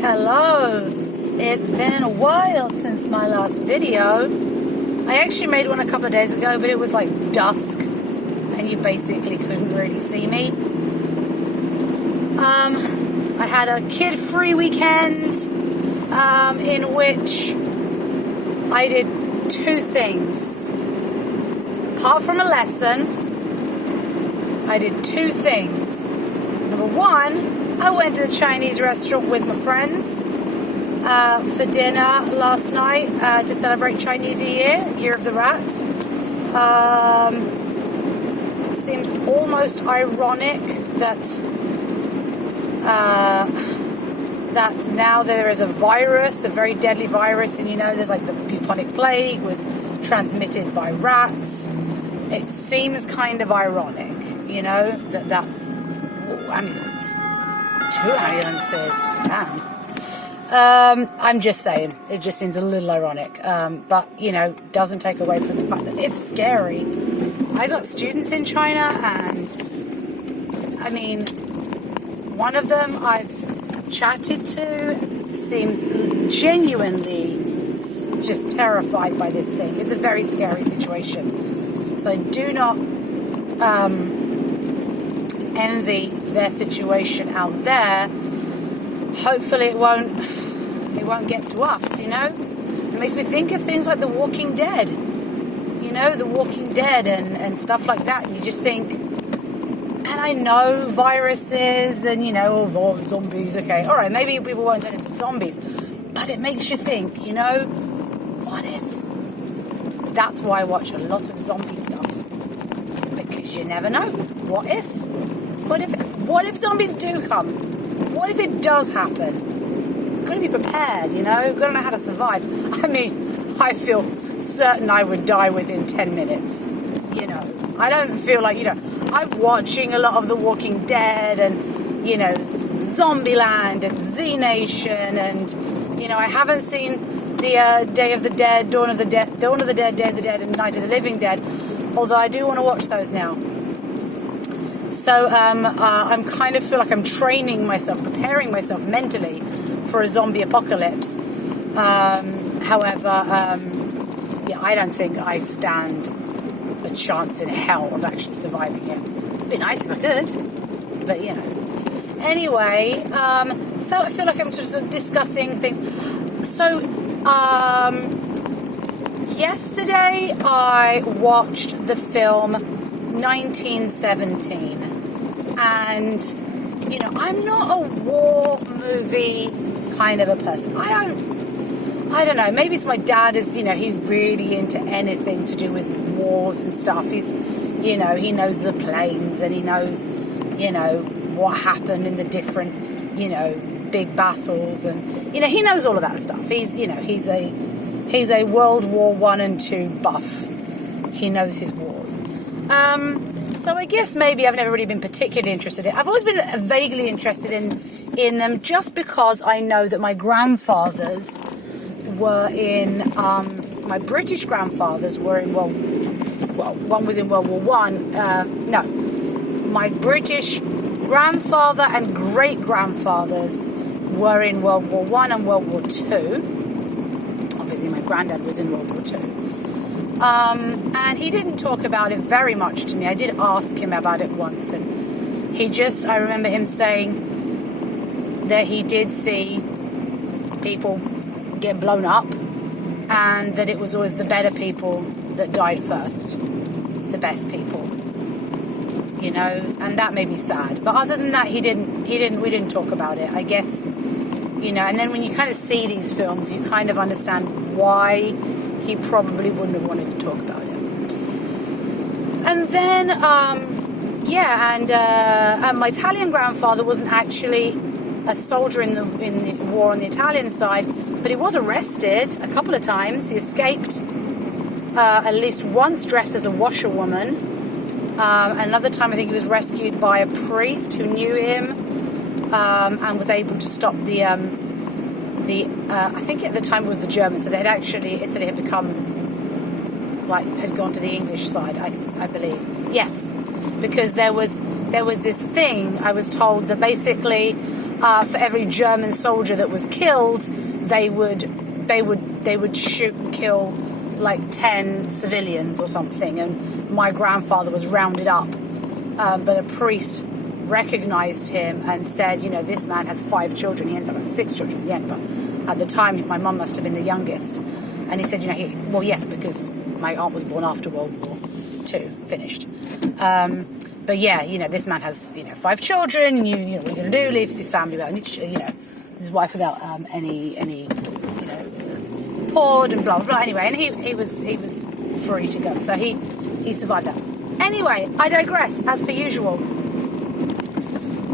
Hello, it's been a while since my last video. I actually made one a couple of days ago, but it was like dusk and you basically couldn't really see me. I had a kid-free weekend in which I did two things. Apart from a lesson, I did two things. Number one, I went to the Chinese restaurant with my friends for dinner last night to celebrate Chinese New Year, Year of the Rat. It seems almost ironic that now there is a virus, a very deadly virus, and there's like the bubonic plague was transmitted by rats. It seems kind of ironic, that's ambulance. 2 ambulances. Damn. I'm just saying, it just seems a little ironic. But, doesn't take away from the fact that it's scary. I got students in China, and, one of them I've chatted to seems genuinely just terrified by this thing. It's a very scary situation. So I do not envy their situation out there. Hopefully it won't get to us, It makes me think of things like The Walking Dead. The Walking Dead and stuff like that. And you just think, and I know viruses and, zombies, okay. All right, maybe people won't turn into zombies. But it makes you think, what if? That's why I watch a lot of zombie stuff. Because you never know. What if? What if zombies do come? What if it does happen? You've got to be prepared, You've got to know how to survive. I feel certain I would die within 10 minutes. I don't feel like, I'm watching a lot of The Walking Dead and, Zombieland and Z Nation and, I haven't seen the Day of the Dead, Dawn of the Dead, Day of the Dead and Night of the Living Dead, although I do want to watch those now. So I'm kind of feel like I'm training myself, preparing myself mentally for a zombie apocalypse. However, I don't think I stand a chance in hell of actually surviving it. It'd be nice if I could, but Anyway, so I feel like I'm just discussing things. So yesterday I watched the film 1917, and I'm not a war movie kind of a person. I don't know, maybe it's my dad is, he's really into anything to do with wars and stuff. He's he knows the planes and he knows what happened in the different big battles, and he knows all of that stuff. He's he's a World War I and II buff. He knows his wars. So I guess maybe I've never really been particularly interested in it. I've always been vaguely interested in them just because I know that my grandfathers were in, my British grandfathers were in one was in World War One. My British grandfather and great-grandfathers were in World War One and World War Two. Obviously my granddad was in World War Two. And he didn't talk about it very much to me. I did ask him about it once, and I remember him saying that he did see people get blown up, and that it was always the better people that died first, the best people, and that made me sad. But other than that, we didn't talk about it, I guess, and then when you kind of see these films, you kind of understand why he probably wouldn't have wanted to talk about it. And then, my Italian grandfather wasn't actually a soldier in the war on the Italian side, but he was arrested a couple of times. He escaped at least once dressed as a washerwoman. Another time I think he was rescued by a priest who knew him and was able to stop I think at the time it was the Germans, so Italy had become, had gone to the English side, I believe. Yes, because there was this thing, I was told, that basically for every German soldier that was killed, they would shoot and kill like 10 civilians or something. And my grandfather was rounded up, but a priest recognized him and said, this man has 5 children. He ended up having 6 children in the end, but at the time my mum must have been the youngest. And he said, well, yes, because my aunt was born after World War II finished. But yeah, this man has 5 children. What are you going to do? Leave his family without his wife without any support and blah blah blah. Anyway, and he was free to go, so he survived that. Anyway, I digress as per usual.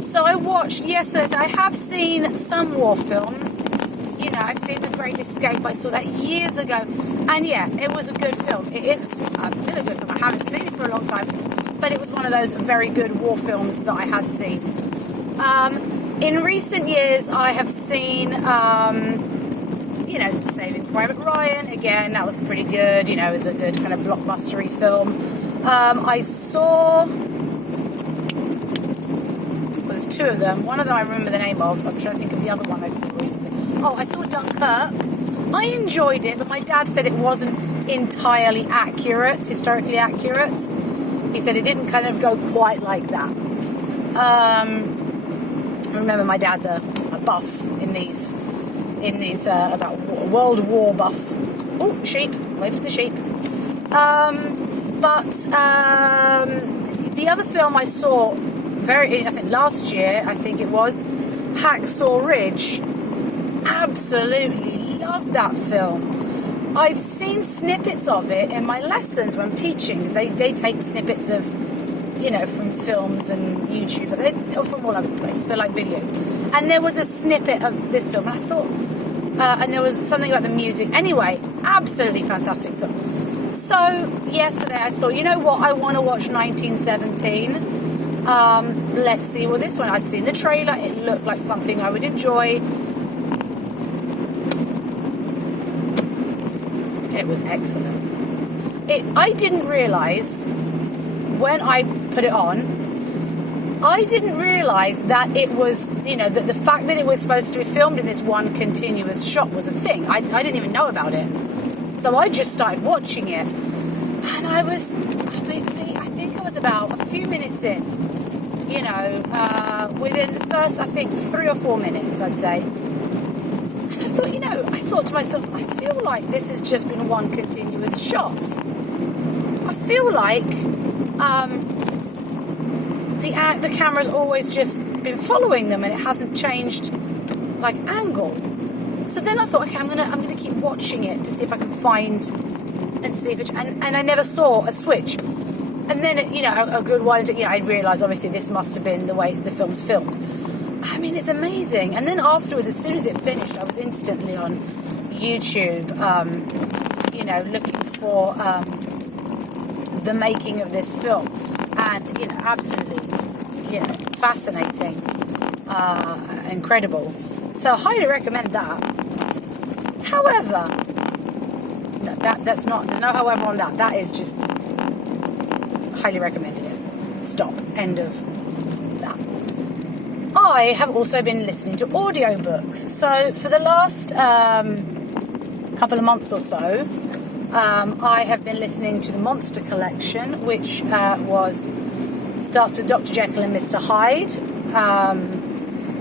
So I watched yesterday. I have seen some war films. I've seen The Great Escape. I saw that years ago, and yeah, it was a good film. It is still a good film. I haven't seen it for a long time, but it was one of those very good war films that I had seen. In recent years, I have seen, Saving Private Ryan. Again, that was pretty good. It was a good kind of blockbustery film. I saw... There's 2 of them. One of them I remember the name of. I'm trying to think of the other one I saw recently. Oh, I saw Dunkirk. I enjoyed it, but my dad said it wasn't entirely historically accurate. He said it didn't kind of go quite like that. I remember my dad's a buff in these about World War buff. Oh, sheep! Wait for the sheep. But the other film I saw I think last year, it was Hacksaw Ridge. Absolutely loved that film. I'd seen snippets of it in my lessons when I'm teaching. They take snippets of, from films and YouTube, from all over the place, for like videos. And there was a snippet of this film, and I thought, and there was something about the music. Anyway, absolutely fantastic film. So yesterday I thought, you know what, I want to watch 1917. Let's see. Well, this one, I'd seen the trailer. It looked like something I would enjoy. It was excellent. I didn't realise when I put it on, I didn't realise that it was, that the fact that it was supposed to be filmed in this one continuous shot was a thing. I didn't even know about it. So I just started watching it. And I think I was about a few minutes in, within the first, 3 or 4 minutes, I'd say. And I thought to myself, I feel like this has just been one continuous shot. I feel like the camera's always just been following them and it hasn't changed like angle. So then I thought, okay, I'm gonna keep watching it to see if I can find and see if it, and I never saw a switch. And then a good while into, I realised obviously this must have been the way the film's filmed. I mean, it's amazing. And then afterwards, as soon as it finished, I was instantly on YouTube, looking for the making of this film, and absolutely, fascinating, incredible. So, highly recommend that. However, there's no however on that. That is just highly recommended it. Stop. End of that. I have also been listening to audiobooks. So for the last couple of months or so, I have been listening to the Monster Collection, which starts with Dr. Jekyll and Mr. Hyde,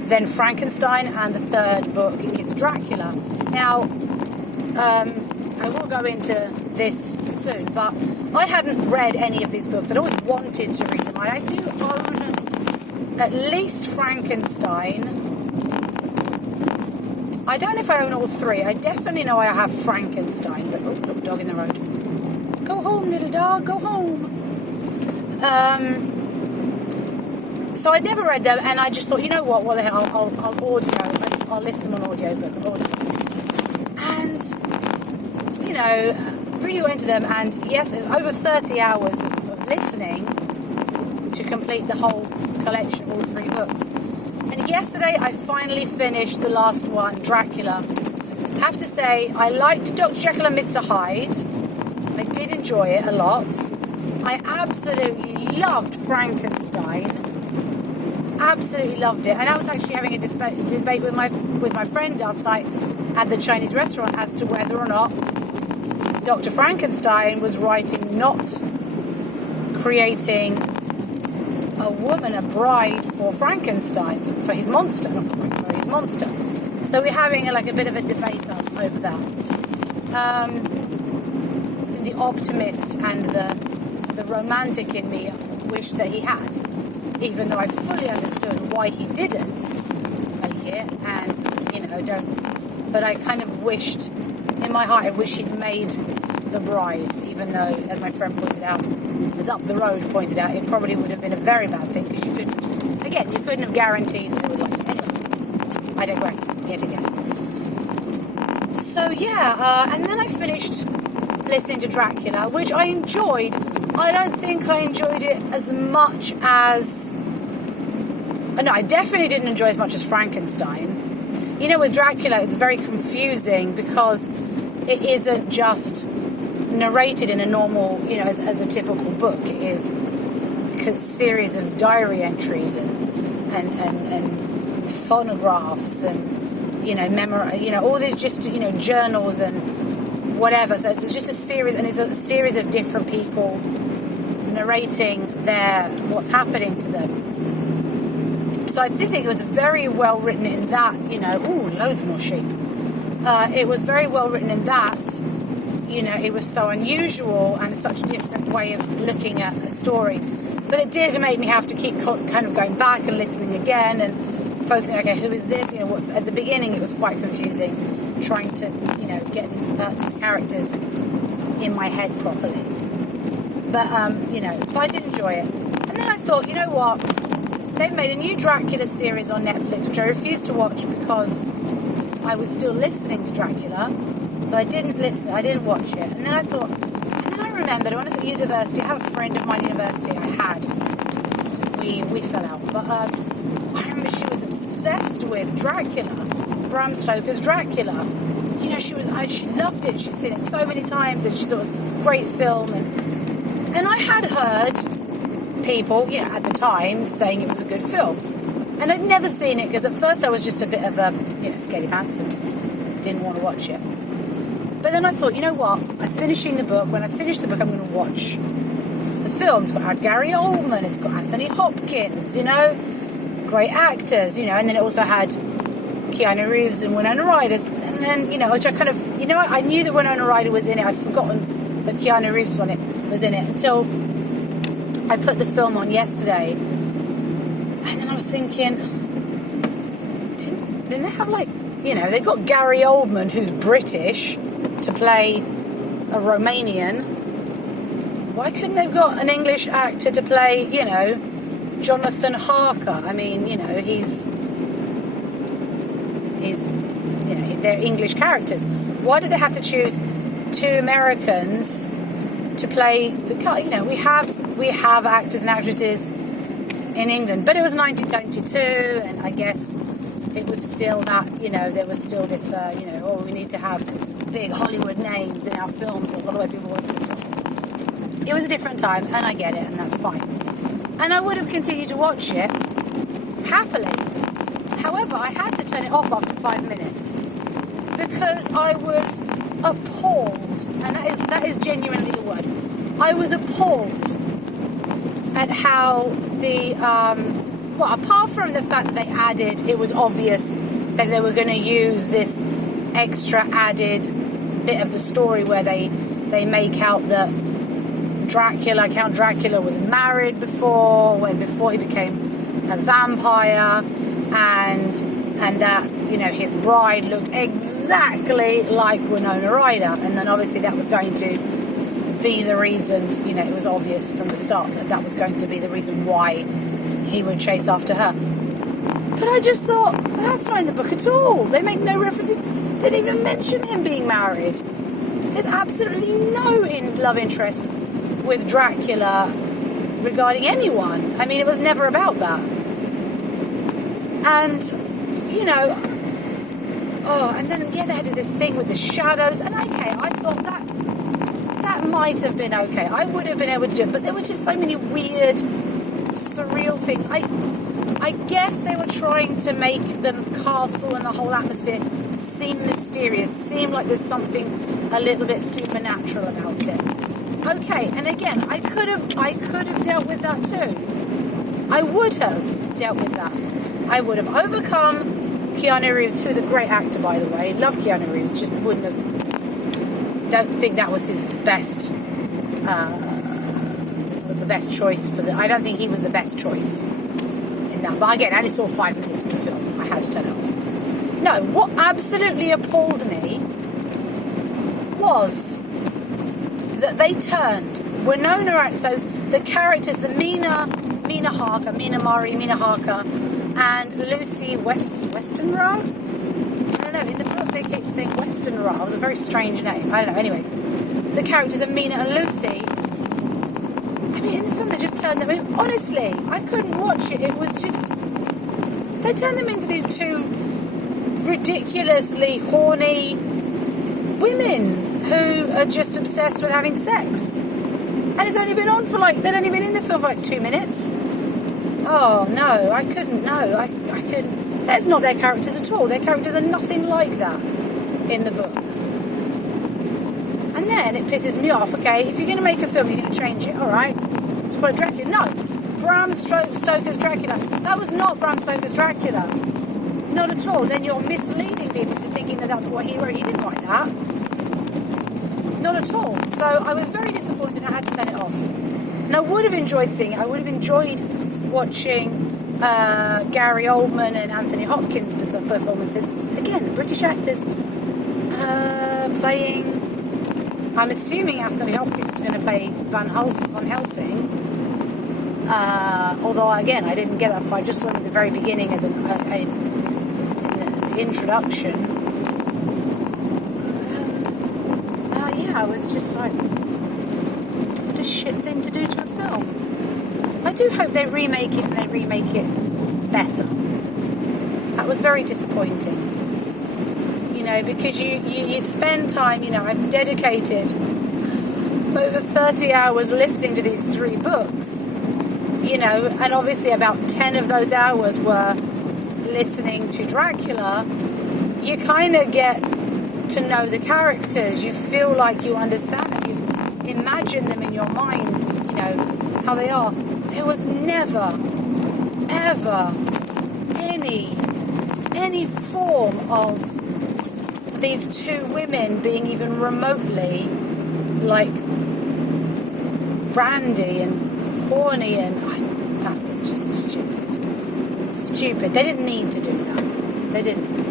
then Frankenstein, and the third book is Dracula. Now, I will go into this soon, but I hadn't read any of these books. I'd always wanted to read them. I do own at least Frankenstein. I don't know if I own all 3. I definitely know I have Frankenstein, but look, dog in the road. Go home, little dog, go home. So I'd never read them, and I just thought, you know what the hell, I'll list them on audiobook. And, really went into them, and yes, it was over 30 hours of listening to complete the whole collection of all 3 books. And yesterday I finally finished the last one, Dracula. I have to say, I liked Dr. Jekyll and Mr. Hyde. I did enjoy it a lot. I absolutely loved Frankenstein. absolutely loved it. And I was actually having a debate with my friend last night at the Chinese restaurant as to whether or not Dr. Frankenstein was writing, not creating a woman, a bride for Frankenstein, for his monster, not for his monster. So we're having a bit of a debate over that. The optimist and the romantic in me wish that he had, even though I fully understood why he didn't make it, and but I kind of wished, in my heart, I wish he'd made the bride, even though, as my friend pointed out, as up the road pointed out, it probably would have been a very bad thing, because you couldn't have guaranteed that they would like it. Anyway, I digress yet again. So and then I finished listening to Dracula, which I enjoyed. I don't think I enjoyed it as much as... No, I definitely didn't enjoy as much as Frankenstein. With Dracula, it's very confusing because it isn't just narrated in a normal, as a typical book. It is a series of diary entries and phonographs and, all these just, journals and whatever. So it's just a series, and it's a series of different people narrating what's happening to them. So I do think it was very well written in that, loads more sheep. It was very well written in that, it was so unusual and such a different way of looking at a story. But it did make me have to keep kind of going back and listening again and focusing, okay, who is this? At the beginning it was quite confusing, trying to, get these characters in my head properly. But, but I did enjoy it. And then I thought, you know what? They've made a new Dracula series on Netflix, which I refused to watch because I was still listening to Dracula. So I didn't watch it. And then I remembered, when I was at university, I have a friend of mine at university, we fell out. But I remember she was obsessed with Dracula, Bram Stoker's Dracula. She loved it. She'd seen it so many times and she thought it was this great film. And I had heard people, at the time, saying it was a good film. And I'd never seen it because at first I was just a bit of a, scaredy pants and didn't want to watch it. But then I thought, you know what? I'm finishing the book. When I finish the book, I'm going to watch the film. It's got Gary Oldman. It's got Anthony Hopkins, great actors, and then it also had Keanu Reeves and Winona Ryder. And then, which I kind of, I knew that Winona Ryder was in it. I'd forgotten that Keanu Reeves was in it until I put the film on yesterday. And then I was thinking, didn't they have they got Gary Oldman, who's British, to play a Romanian. Why couldn't they have got an English actor to play, Jonathan Harker? I mean, they're English characters. Why did they have to choose two Americans to play the we have actors and actresses in England, but it was 1922, and I guess it was still that, there was still this, we need to have big Hollywood names in our films, or otherwise people won't see the film. It was a different time, and I get it, and that's fine. And I would have continued to watch it happily. However, I had to turn it off after 5 minutes because I was appalled, and that is genuinely the word. I was appalled at how apart from the fact that they added, it was obvious that they were going to use this extra added bit of the story where they make out that Count Dracula was married before he became a vampire, and that his bride looked exactly like Winona Ryder, and then obviously that was going to be the reason, it was obvious from the start that was going to be the reason why he would chase after her. But I just thought, that's not in the book at all. They make no references. They didn't even mention him being married. There's absolutely no love interest with Dracula regarding anyone. I mean, it was never about that. And, and then, they had this thing with the shadows, and I thought that might have been okay. I would have been able to do it, but there were just so many weird, surreal things. I guess they were trying to make the castle and the whole atmosphere seem mysterious, seem like there's something a little bit supernatural about it. Okay, and again, I could have dealt with that too. I would have dealt with that. I would have overcome Keanu Reeves, who's a great actor, by the way. Love Keanu Reeves, just wouldn't have. Don't think that was his best. The best choice for the. I don't think he was the best choice in that. But again, and it's all 5 minutes of the film. I had to turn it off. No, what absolutely appalled me was that they turned Winona. So the characters, the Mina Harker, and Lucy Westenra. I don't know. In the book, they keep saying Westenra. It was a very strange name. I don't know. Anyway, the characters of Mina and Lucy. I mean, in the film, they just turned them in. Honestly, I couldn't watch it. It was just they turned them into these two ridiculously horny women who are just obsessed with having sex. And it's only been on for they'd only been in the film for 2 minutes. Oh, no, I couldn't, no, I couldn't. That's not their characters at all. Their characters are nothing like that in the book. And then it pisses me off, okay, if you're going to make a film, you're going to change it, alright? It's called Dracula. No, Bram Stoker's Dracula. That was not Bram Stoker's Dracula. Not at all. Then you're misleading people into thinking that that's what he wrote. He didn't write that. Not at all. So I was very disappointed I had to turn it off. And I would have enjoyed seeing it. I would have enjoyed watching Gary Oldman and Anthony Hopkins' performances. Again, British actors playing... I'm assuming Anthony Hopkins is going to play Van Helsing. Although, again, I didn't get that far. I just saw him at the very beginning as in the introduction. I was just like, what a shit thing to do to a film. I do hope they remake it and they remake it better. That was very disappointing. You know, because you spend time, you know, I've dedicated over 30 hours listening to these 3 books, you know, and obviously about 10 of those hours were listening to Dracula. You kind of get to know the characters. You feel like you understand them. You imagine them in your mind, you know, how they are. There was never, ever any form of these 2 women being even remotely like randy and horny, and that was just stupid. They didn't need to do that. They didn't.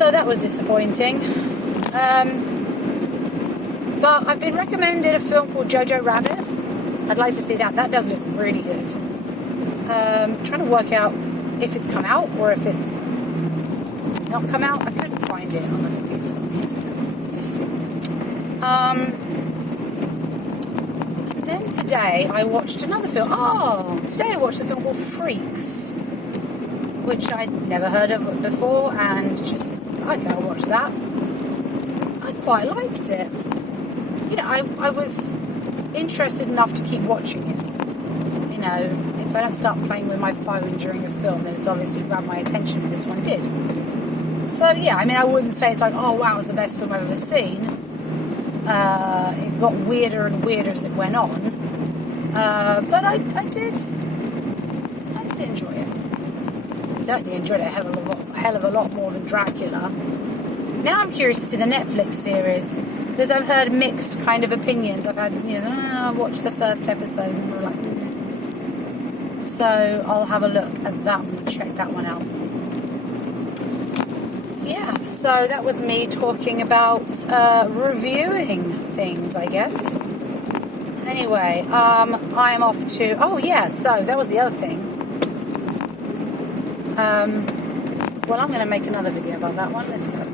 So that was disappointing. But I've been recommended a film called Jojo Rabbit. I'd like to see that. That does look really good. Trying to work out if it's come out or if it's not come out. I couldn't find it on the computer. And then today I watched another film. Today I watched a film called Freaks, which I'd never heard of before, and just, okay, I'll watch that. I quite liked it. You know, I was interested enough to keep watching it. You know, if I don't start playing with my phone during a film, then it's obviously grabbed my attention, and this one did. So, yeah, I mean, I wouldn't say it's like, oh, wow, it's the best film I've ever seen. It got weirder and weirder as it went on. But I did enjoy it. Certainly enjoyed it a hell of a lot more than Dracula. Now I'm curious to see the Netflix series, because I've heard mixed kind of opinions. I've had, you know, I watched the first episode and we're like, So I'll have a look at that one, check that one out. Yeah, so that was me talking about reviewing things, I guess. Anyway, I'm off to... Oh, yeah, so that was the other thing. Well, I'm going to make another video about that one. Let's go.